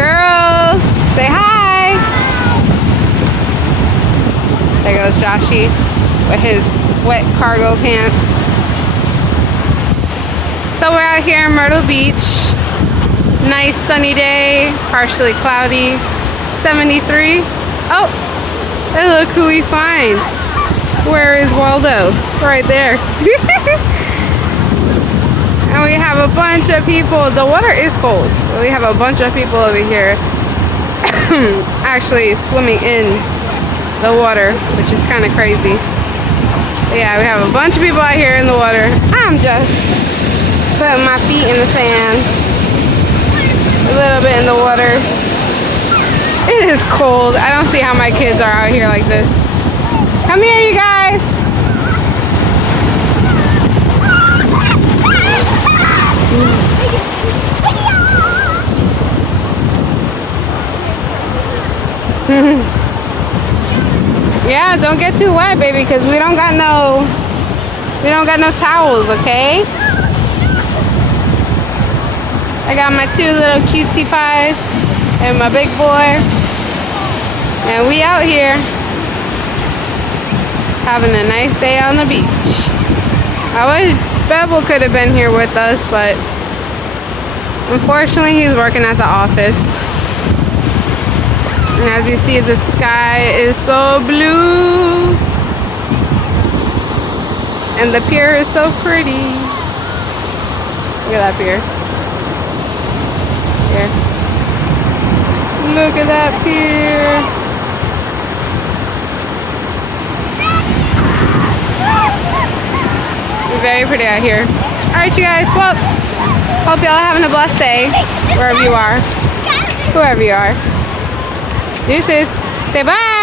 girls. Say hi. There goes Joshy with his wet cargo pants. So we're out here in Myrtle Beach. Nice sunny day, partially cloudy, 73. Oh, and look who we find. Where is Waldo? Right there. And we have a bunch of people. The water is cold. We have a bunch of people over here actually swimming in the water, which is kind of crazy. But yeah, we have a bunch of people out here in the water. I'm just putting my feet in the sand. A little bit in the water. It is cold. I don't see how my kids are out here like this. Come here, you guys. Yeah, don't get too wet, baby, because we don't got no towels, okay? I got my two little cutie pies and my big boy, and we out here having a nice day on the beach. I wish Bevel could have been here with us, but unfortunately he's working at the office. And as you see, the sky is so blue and the pier is so pretty. Look at that pier. Here. Look at that pier. Very pretty out here. Alright, you guys, well, hope y'all are having a blessed day wherever you are, whoever you are. Deuces. Say bye.